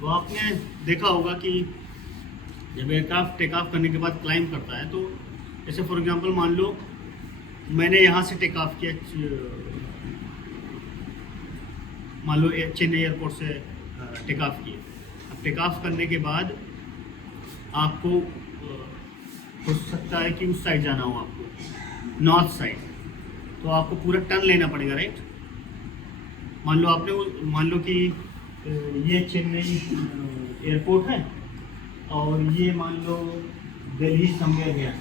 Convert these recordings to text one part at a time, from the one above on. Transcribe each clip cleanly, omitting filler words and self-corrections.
तो आपने देखा होगा कि जब एयरक्राफ्ट टेक ऑफ करने के बाद क्लाइंब करता है, तो जैसे फॉर एग्जांपल मान लो मैंने यहाँ से टेक ऑफ किया, मान लो चेन्नई एयरपोर्ट से टेक ऑफ किए। अब टेक ऑफ करने के बाद आपको हो सकता है कि उस साइड जाना हो, आपको नॉर्थ साइड, तो आपको पूरा टर्न लेना पड़ेगा, राइट। मान लो कि ये चेन्नई एयरपोर्ट है और ये मान लो दिल्ली समवेयर गया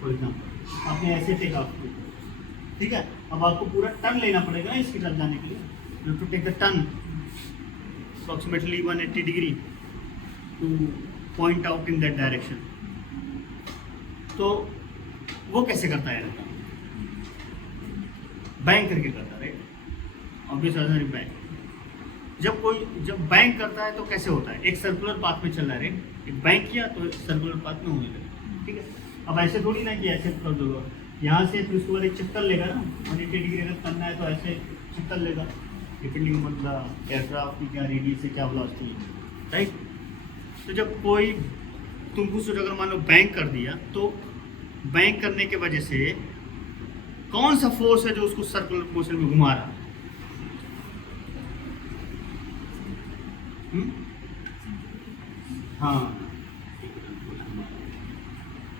फॉर एग्जाम्पल, आपने ऐसे टेक ऑफ किया, ठीक है। अब आपको पूरा टर्न लेना पड़ेगा इसकी तरफ जाने के लिए। You to take the turn approximately 180 degree to point out in that direction. तो वो कैसे करता है, बैंक करके करता है, राइट। ऑब्वियसली बैंक जब बैंक करता है तो कैसे होता है, एक सर्कुलर पाथ में चल रहा है, राइट। एक बैंक किया तो सर्कुलर पाथ में होने लगा, ठीक है। अब ऐसे थोड़ी ना कि ऐसे कर दोगे यहाँ से, फिर उसके बाद एक चक्कर लेगा ना 180 डिग्री अगर करना है तो ऐसे चक्कर लेगा, डिपेंडिंग मतलब एयरक्राफ्ट की क्या रेडियस से क्या वेलोसिटी है, राइट। तो जब कोई तुमको सोचो अगर मान लो बैंक कर दिया, तो बैंक करने के वजह से कौन सा फोर्स है जो उसको सर्कुलर मोशन में घुमा रहा है? हाँ,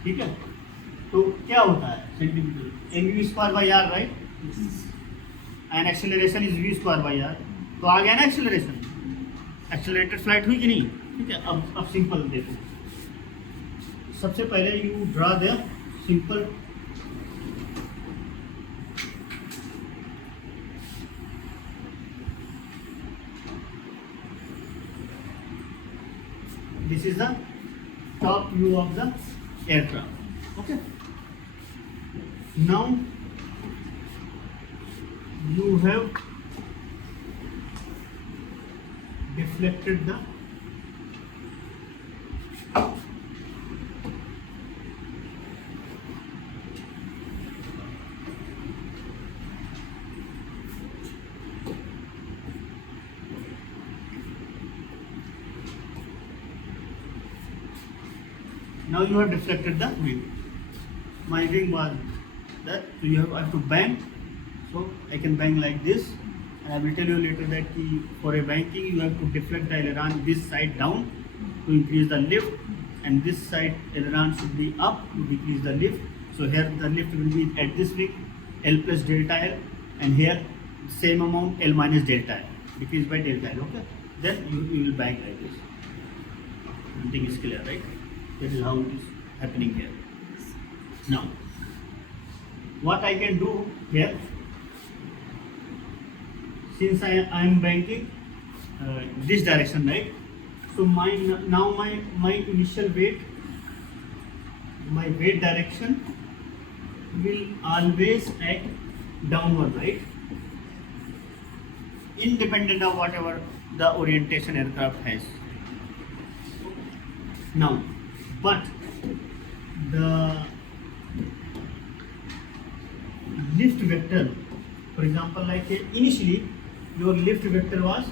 ठीक है। तो क्या होता है, centimeter M V square by R, right, and acceleration is V square by R. तो आ गया ना एक्सेलरेशन, एक्सेलरेटेड फ्लाइट हुई कि नहीं, ठीक है। अब सिंपल देखो, सबसे पहले you draw the simple this is the top view of the aircraft, okay. Now you have deflected the now you have deflected the wing. My wing was that, so you have to bang. So I can bang like this, and I will tell you later that for a banking you have to deflect the aileron this side down to increase the lift, and this side aileron should be up to decrease the lift. So here the lift will be at this wing L plus delta L, and here same amount L minus delta L, decreased by delta L, okay. Then you will bang like this. Everything is clear, right? That is how it is happening here. Now, what I can do here, since I am banking this direction, right? So now my initial weight, my weight direction will always act downward, right? Independent of whatever the orientation aircraft has. Now, but the lift vector, for example, like initially your lift vector was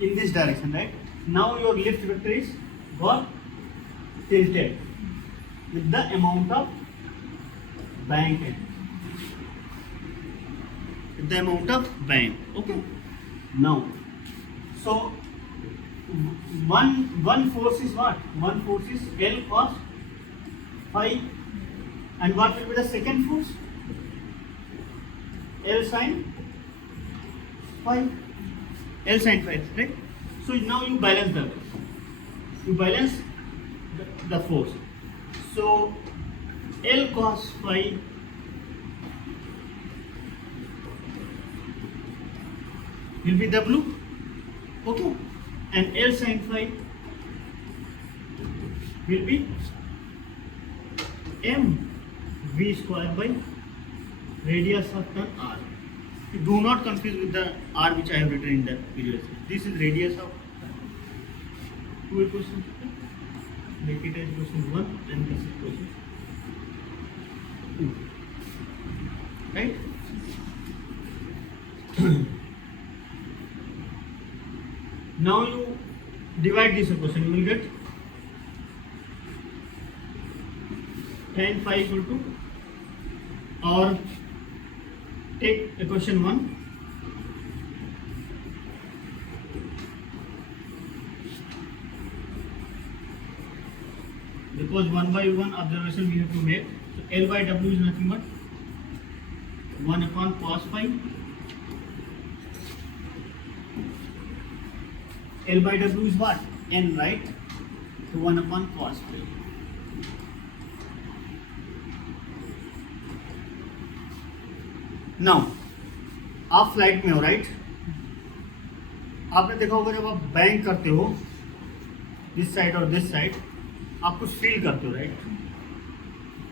in this direction, right? Now your lift vector is got tilted with the amount of bank, with the amount of bank, okay. Now, so one force is what? One force is L cos phi, and what will be the second force? L sin phi. L sin phi, right? So now you balance the force. So L cos phi will be W, okay. And L sin phi will be m v square by radius of turn r. Do not confuse with the r which I have written in the previous. This is radius of two equations. Make it as equation 1 and this is equation 2. right? Now you divide this equation, you will get tan phi equal to, or take equation 1, because 1 by 1 observation we have to make. So L by W is nothing but 1 upon cos phi. L by W is what? N, right? So 1 upon cos phi. Now आप flight में हो, right? आपने देखा होगा जब आप bank करते हो दिस साइड और दिस साइड, आप कुछ फील करते हो, राइट?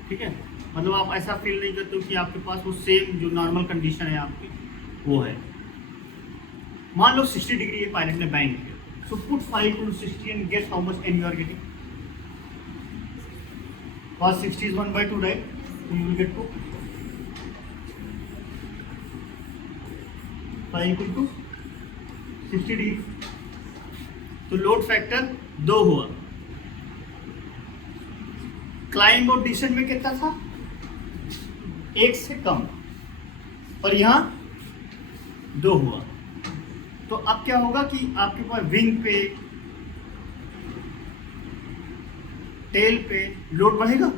ठीक है, मतलब आप ऐसा फील नहीं करते हो कि आपके पास वो सेम जो नॉर्मल कंडीशन है आपकी वो है. मान लो 60 डिग्री ये पायलट ने बैंक किया, so put 5 to 60 and guess how much n you are getting. Cos 60 is 1 by 2, right? So you will get 2. 5 equal to 60 degree. तो लोड फैक्टर 2 हुआ. क्लाइंब और डिसेंट में कितना था? 1 से कम, और यहाँ 2 हुआ. तो अब क्या होगा कि आपके पास विंग पे, टेल पे लोड बढ़ेगा,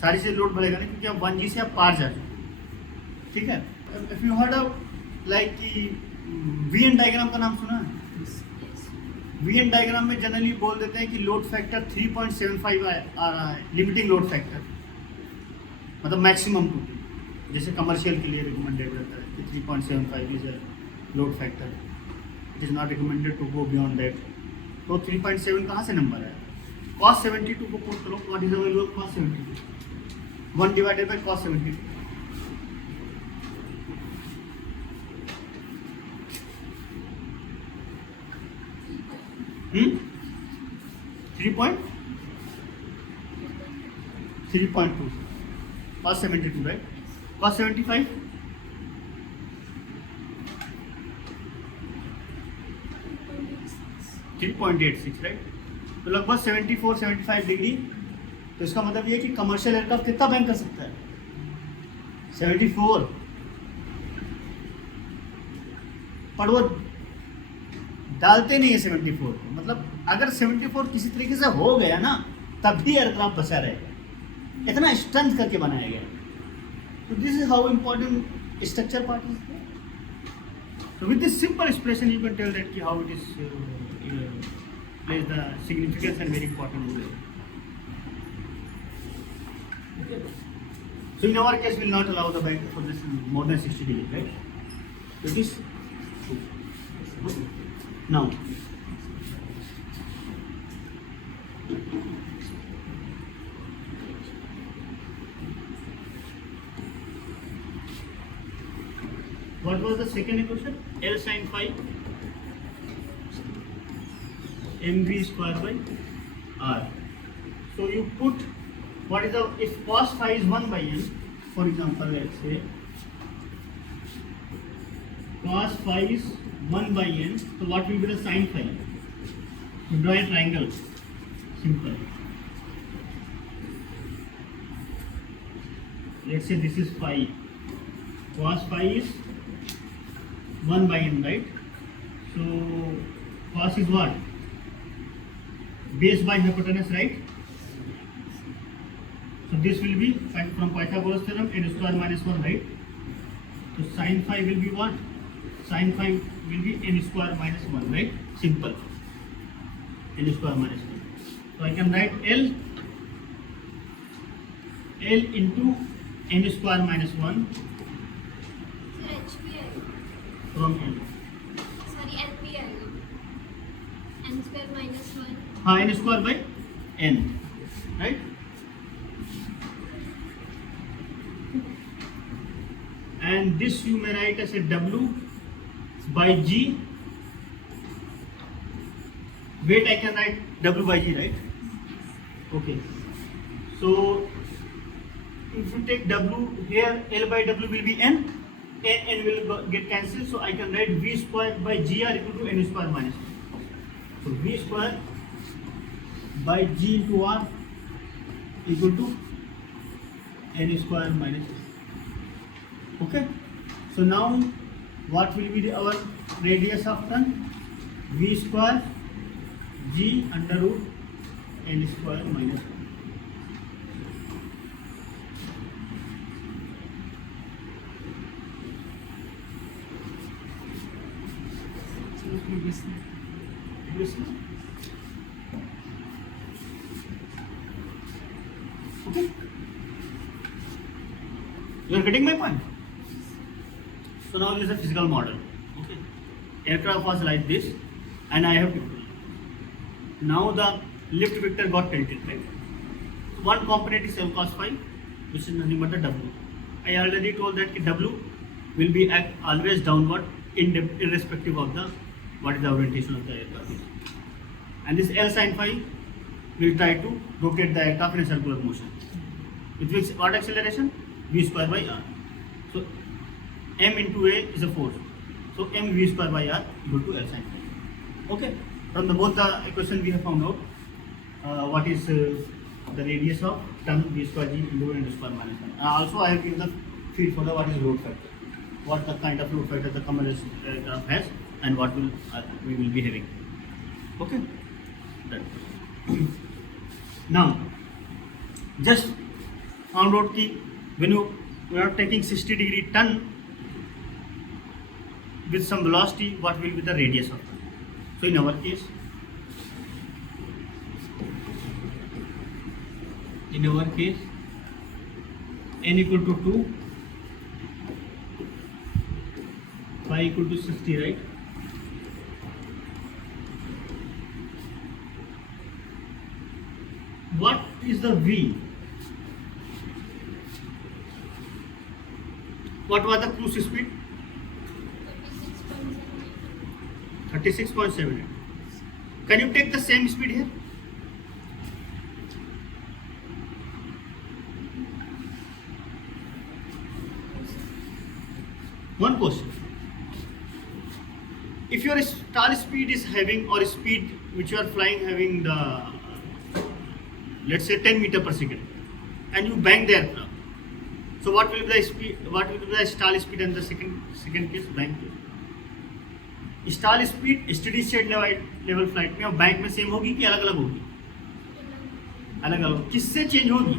सारी से लोड बढ़ेगा नहीं, क्योंकि आप 1G से आप पार जा रहे हो. ठीक है. इफ यू हर्ड लाइक कि वीएन डायग्राम का नाम सुना है? वीएन डायग्राम में जनरली बोल देते हैं कि लोड फैक्टर 3.75 आ रहा है, लिमिटिंग लोड फैक्टर, मतलब मैक्सिमम टू, जैसे कमर्शियल के लिए रिकमेंडेड रहता है कि 3.75 is load factor, it is not recommended to go beyond that. तो 3.7 कहाँ से नंबर है? cos 72 को पुट करो, what is the value of cos 72? 1 divided by cos 72. 3.2 cos 72, right? Cos 75 3.86, right? तो लगभग 74-75 डिग्री. तो इसका मतलब ये कि कमर्शियल एयरक्राफ्ट कितना बैंक कर सकता है? 74. पर वो डालते नहीं है 74 को. मतलब अगर 74 किसी तरीके से हो गया ना, तब भी एयरक्राफ्ट बचा रहेगा. इतना स्ट्रेंथ करके बनाया गया. तो this is how important structure part is. So with this simple expression you can tell that how it is plays the significance and very important role. So in our case we will not allow the bank for this more than 60 degrees, right? So this now what was the second equation? L sin phi mv square by r. So you put what is the, if cos phi is 1 by n, for example let's say cos phi is 1 by n, so what will be the sin phi? You draw a triangle, simple. Let's say this is phi, cos phi is 1 by n, right? So cos is what? Base by hypotenuse, right? So this will be from Pythagoras theorem, n square minus 1, right? So sin phi will be what? Sin phi will be n square minus 1, right? Simple. N square minus 1. So I can write L into n square minus 1 from n. Sorry, LPL. N square minus 1. N square by n, right? And this you may write as a W by G. Weight I can write W by G, right? Okay. So if you take W here, L by W will be N. N will get cancelled, so I can write V square by GR equal to N square minus 1. So V square by G into R equal to N square minus 1. Okay. So now what will be our radius of turn? V square G under root N square minus 1. Listen. Okay. You are getting my point? So now this is a physical model. Okay. Aircraft was like this, and I have to. Now the lift vector got tilted, right? One component is L cos phi, which is nothing but the W. I already told that W will be always downward, irrespective of the what is the orientation of the aircraft. And this L sin phi will try to rotate the aircraft in a circular motion. With which what acceleration? V square by R. So M into A is a force. So M V square by R equal to L sin phi. Okay. From the both the equation we have found out what is the radius of term V square G into N square minus 1. Also I have given the field for the what is load factor. What the kind of load factor the commercial aircraft has and what will we will be having. Okay. Done. Now just found out ki when you are taking 60-degree turn with some velocity, what will be the radius of turn? So in our case, n equal to 2, phi equal to 60, right? What is the V? What was the cruise speed? 36.7. Can you take the same speed here? One question. If your stall speed is having or speed which you are flying having the let's say 10 meter per second and you bang the aircraft. So what will be the speed? What will be the stall speed and the second case bang? Stall speed steady state level flight में और bank में same होगी कि अलग अलग होगी? अलग अलग. किससे चेंज होगी?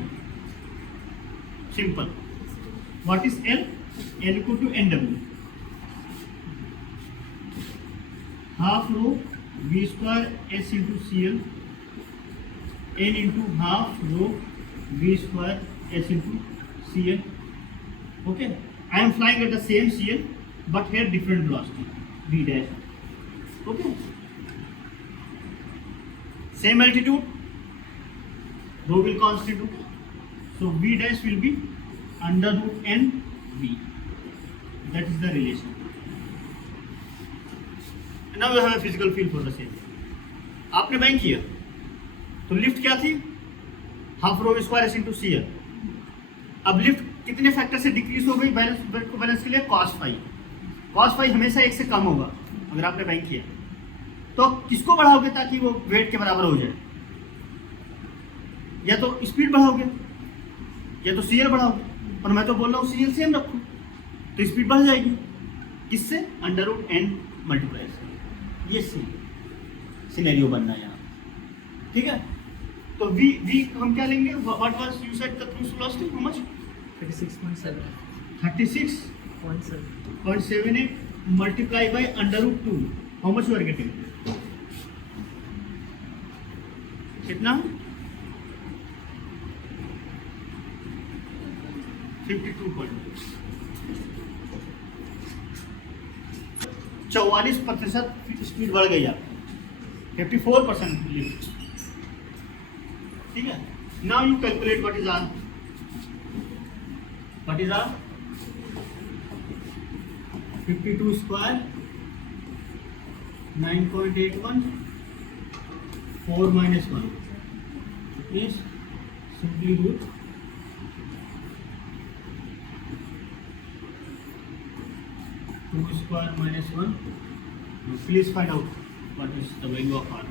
Simple. What is L? L equal to N W half rho V square S into C L N into half rho V square S into C L. Okay. I am flying at the same C L but here different velocity V dash. Okay. Same altitude, rho will constant. So V dash will be under root N V. That is the relation. And now we have a physical feel for the same. आपने bank किया तो lift क्या थी? Half rho square S into C L. अब lift कितने factor से decrease हो गई बैलेंस के लिए? Cos phi. कॉस फाई हमेशा 1 से कम होगा अगर आपने बैंक किया. तो किसको बढ़ाओगे ताकि वो वेट के बराबर हो जाए? या तो स्पीड बढ़ाओगे या तो सीएल बढ़ाओगे. और मैं तो बोल रहा हूँ सीएल सेम रखो तो स्पीड बढ़ जाएगी. किससे? अंडर रूट एन मल्टीप्लाई से. ये सिनेरियो बनना है यहाँ. ठीक है. तो वी हम क्या लेंगे? What was you said the cruise velocity? How much? 36.78 multiply by under root 2. How much you are getting? कितना? 52.2. 44% स्पीड बढ़ गई आपकी. 54% लिफ्ट. ठीक है. Now you calculate what is R. What is R? 52 square 9.81 4 minus 1 is simply root 2 square minus 1. Now please find out what is the value of r.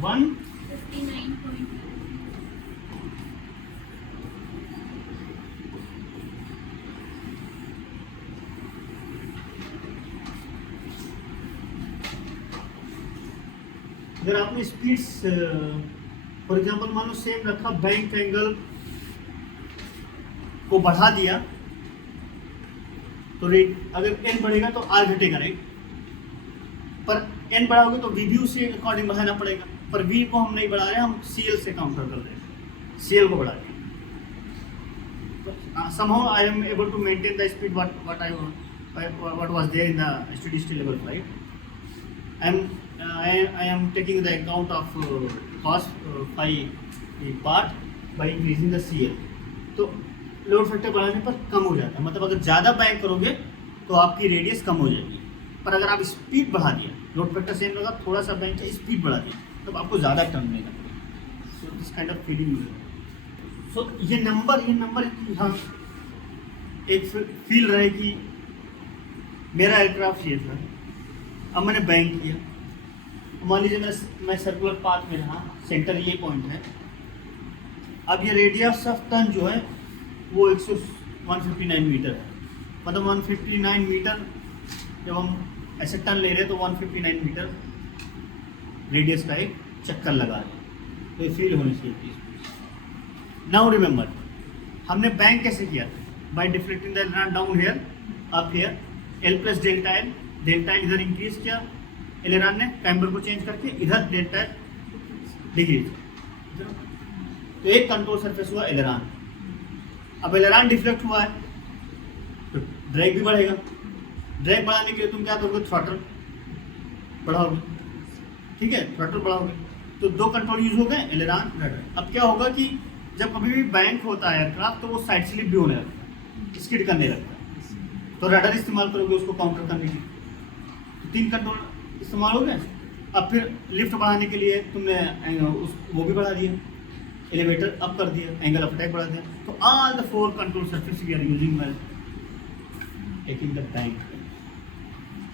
One 59.1. अगर आपने speeds for example मान लो same रखा, bank angle को बढ़ा दिया तो rate अगर N बढ़ेगा तो आर घटेगा, राइट। पर एन बढ़ाओगे तो वी भी उसी अकॉर्डिंग बढ़ाना पड़ेगा, पर वी को हम नहीं बढ़ा रहे हैं, हम सीएल से काउंटर कर रहे हैं, सीएल को बढ़ा रहे हैं। somehow I am able to maintain the speed what was there in the steady state level flight. I am taking the account of cost phi part by increasing the CL. तो load factor बढ़ाने पर कम हो जाता है, मतलब अगर ज़्यादा bank करोगे तो आपकी रेडियस कम हो जाएगी, पर अगर आप स्पीड बढ़ा दिया, लोड फैक्टर सेम लगा, थोड़ा सा बैंक है, स्पीड बढ़ा दिया, तब आपको ज़्यादा टर्न मिलेगा। So this kind of feeling. So ये नंबर यहाँ एक फील रहे कि मेरा एयरक्राफ्ट ये था, अब मैंने बैंक किया, मान लीजिए मैं सर्कुलर पाथ में रहा, सेंटर ये पॉइंट है, अब ये रेडियस ऑफ टर्न जो है वो 159 मीटर है, मतलब 159 मीटर जब हम ऐसे टर्न ले रहे हैं तो 159 मीटर रेडियस का एक चक्कर लगा रहे हैं, तो ये फील होनी चाहिए। नाउ रिमेंबर हमने बैंक कैसे किया था, by deflecting the aileron down here up here, L plus delta L इधर इंक्रीज किया एलेरॉन ने, कैम्बर को चेंज करके इधर डेल्टा एल डिक्रीज, तो एक कंट्रोल सरफेस हुआ एलेरॉन। अब एलेरॉन डिफ्लेक्ट हुआ है तो ड्रैग भी बढ़ेगा, ड्रैग बढ़ाने के लिए तुम क्या करोगे, थ्रॉटल बढ़ाओगे, ठीक है, थ्रॉटल बढ़ाओगे, तो दो कंट्रोल यूज हो गए, एलेरॉन रडर। अब क्या होगा कि जब कभी भी बैंक होता है एयरक्राफ्ट तो वो साइड स्लिप भी होने लगता है, स्किड करने लगता है, तो रडर इस्तेमाल करोगे उसको काउंटर करने के लिए, तो 3 कंट्रोल इस्तेमाल हो गए। अब फिर लिफ्ट बढ़ाने के लिए तुमने वो भी बढ़ा दिया, एलिवेटर अप कर दिया, एंगल ऑफ अटैक बढ़ा दिया, तो all the 4 control surface we are using while taking the bank.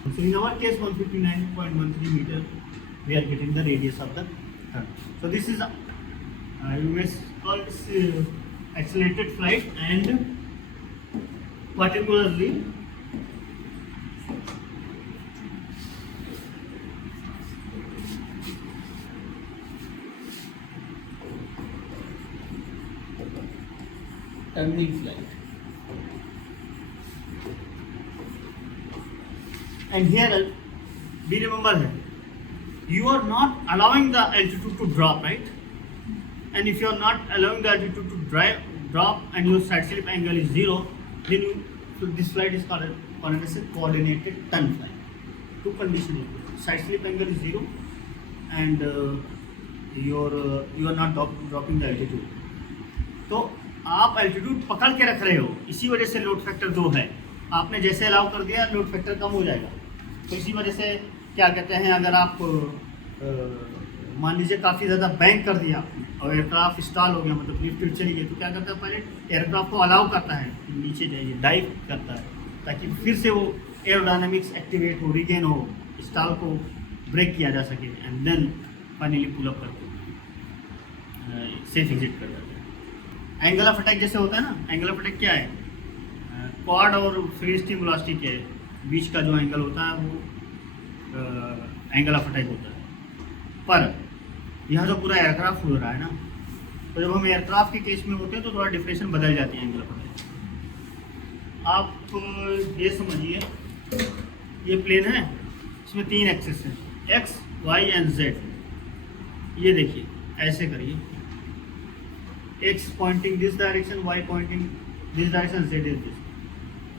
So in our case 159.13 meter we are getting the radius of the turn. So this is you may call this accelerated flight, and particularly turning flight. And here be remember that you are not allowing the altitude to drop, right? And if you are not allowing the altitude to drop and your side slip angle is 0, then so this flight is called as a coordinated turn flight. Two conditions: side slip angle is 0 and you are not dropping the altitude. तो आप altitude पकड़ के रख रहे हो, इसी वजह से लोड फैक्टर 2 है। आपने जैसे अलाउ कर दिया लोड फैक्टर कम हो जाएगा, तो इसी वजह से क्या कहते हैं, अगर आप मान लीजिए काफ़ी ज़्यादा बैंक कर दिया और एयरक्राफ्ट स्टॉल हो गया, मतलब लिफ्ट चली गई, तो क्या करता है पायलट एयरक्राफ्ट को अलाउ करता है नीचे जाइए, डाइव करता है, ताकि फिर से वो एरोडायनामिक्स एक्टिवेट हो, रिगेन हो, स्टॉल को ब्रेक किया जा सके, and then finally pull up करके सेफ एग्जिट कर जाता है। एंगल ऑफ अटैक जैसे होता है ना, एंगल ऑफ अटैक क्या है, क्वाड और फ्री स्टीम वेलोसिटी के बीच का जो एंगल होता है वो एंगल ऑफ अटैक होता है। पर यहाँ जो पूरा एयरक्राफ्ट हो रहा है ना, तो जब हम एयरक्राफ्ट के केस में होते हैं तो थोड़ा डिफरेंशिएशन बदल जाती है एंगल ऑफ अटैक। आप ये समझिए, ये प्लेन है, इसमें 3 एक्सिस हैं, एक्स वाई एंड जेड। ये देखिए ऐसे करिए, X pointing this direction, Y pointing this direction, Z is this,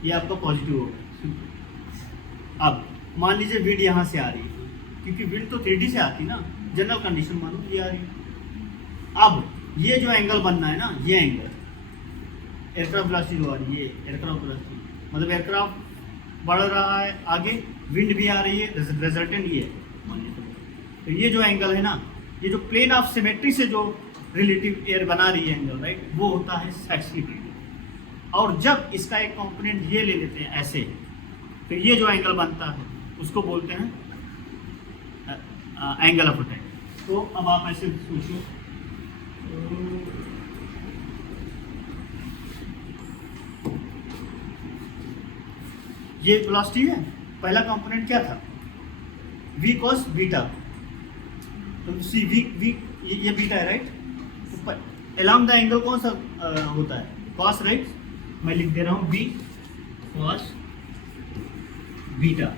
ये आपका पॉजिटिव होगा। अब मान लीजिए विंड यहाँ से आ रही है, क्योंकि विंड तो 3D से आती है ना, जनरल कंडीशन मानो ये आ रही है। अब ये जो एंगल बनना है ना, ये एंगल एयरक्राफ्ट वेलोसिटी लो आ रही है, ये एयरक्राफ्ट वेलोसिटी मतलब एयरक्राफ्ट बढ़ रहा है आगे, विंड भी आ रही है, रिजल्टेंट ये है मान लीजिए। तो ये जो एंगल है ना, ये जो प्लेन ऑफ सिमेट्री से जो रिलेटिव एयर बना रही है एंगल, राइट, वो होता है सैक्सलिक एंगल। और जब इसका एक कंपोनेंट ये ले लेते हैं ऐसे, तो ये जो एंगल बनता है उसको बोलते हैं एंगल ऑफ अटैक। तो अब आप ऐसे सोचो, ये वेलोसिटी है, पहला कंपोनेंट क्या था, v cos बीटा। तो सी v ये बीटा है, राइट। तो अलोंग द एंगल कौन सा होता है, cos, राइट। मैं लिख दे रहा हूँ v cos बीटा।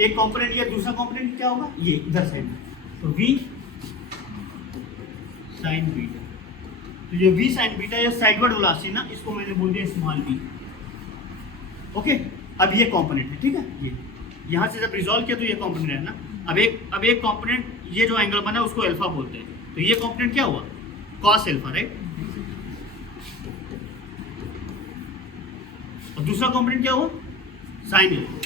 एक कंपोनेंट ये, दूसरा कंपोनेंट क्या होगा, ये इधर साइड में, तो v sin बीटा। तो ये v sin बीटा या साइडवर्ड वेलोसिटी ना, इसको मैंने बोल दिया स्मॉल v। ओके, अब ये कंपोनेंट है, ठीक है। ये यहाँ से जब रिजॉल्व किया तो ये कंपोनेंट है ना। अब एक कंपोनेंट ये जो एंगल बना है उसको अल्फा बोलते हैं। तो ये कंपोनेंट क्या हुआ, cos अल्फा, राइट। और दूसरा कंपोनेंट क्या हुआ, sin alpha.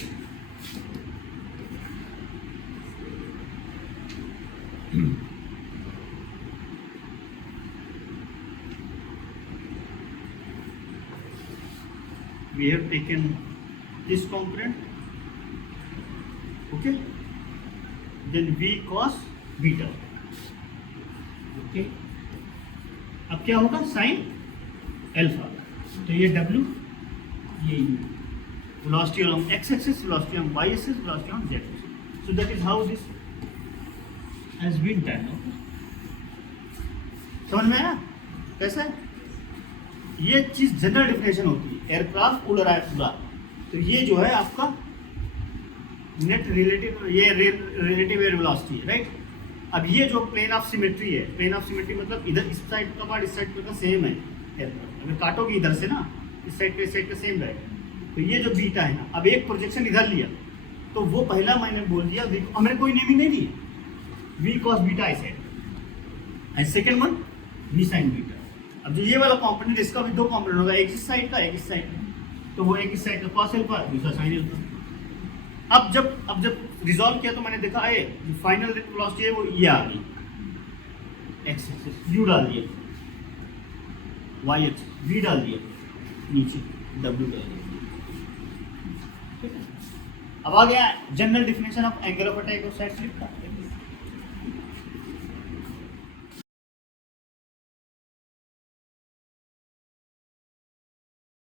We have taken this component, okay, then v cos beta, okay। अब क्या होगा, sin अल्फा। तो ये w, ये velocity along x axis, velocity along y axis, velocity along z axis। So that is how this has been done, okay। समझ में आया कैसा है? ये चीज जनरल डिफिनेशन होती है, एयरक्राफ्ट उड़ रहा है पूरा, तो ये जो है आपका नेट रिलेटिव, ये रिलेटिव एयर वेलोसिटी है, राइट। अब ये जो प्लेन ऑफ सिमेट्री है, प्लेन ऑफ सिमेट्री मतलब इधर इस साइड का पार्ट इस साइड का सेम है एयरक्राफ्ट। अगर काटोगे इधर से ना, इस साइड का सेम रहेगा। तो ये जो बीटा है ना, अब एक प्रोजेक्शन इधर लिया तो वो पहला मैंने बोल दिया, हमने कोई नेमिंग नहीं दी, v cos बीटा ऐसे, and second one v sin beta. अब जो ये वाला कंपोनेंट, इसका भी दो कंपोनेंट होगा, एक इस साइड का, एक इस साइड का। तो वो एक इस साइड का cos अल्फा, दूसरा sin अल्फा। अब जब रिजॉल्व किया तो मैंने देखा ये जो फाइनल वेलोसिटी है वो ये आ गई, x एक्सिस u डाल दिया, y एक्सिस v डाल दिया, नीचे w डाल दिया, ठीक है। अब आ गया general definition of angle of attack और साइड स्लिप का।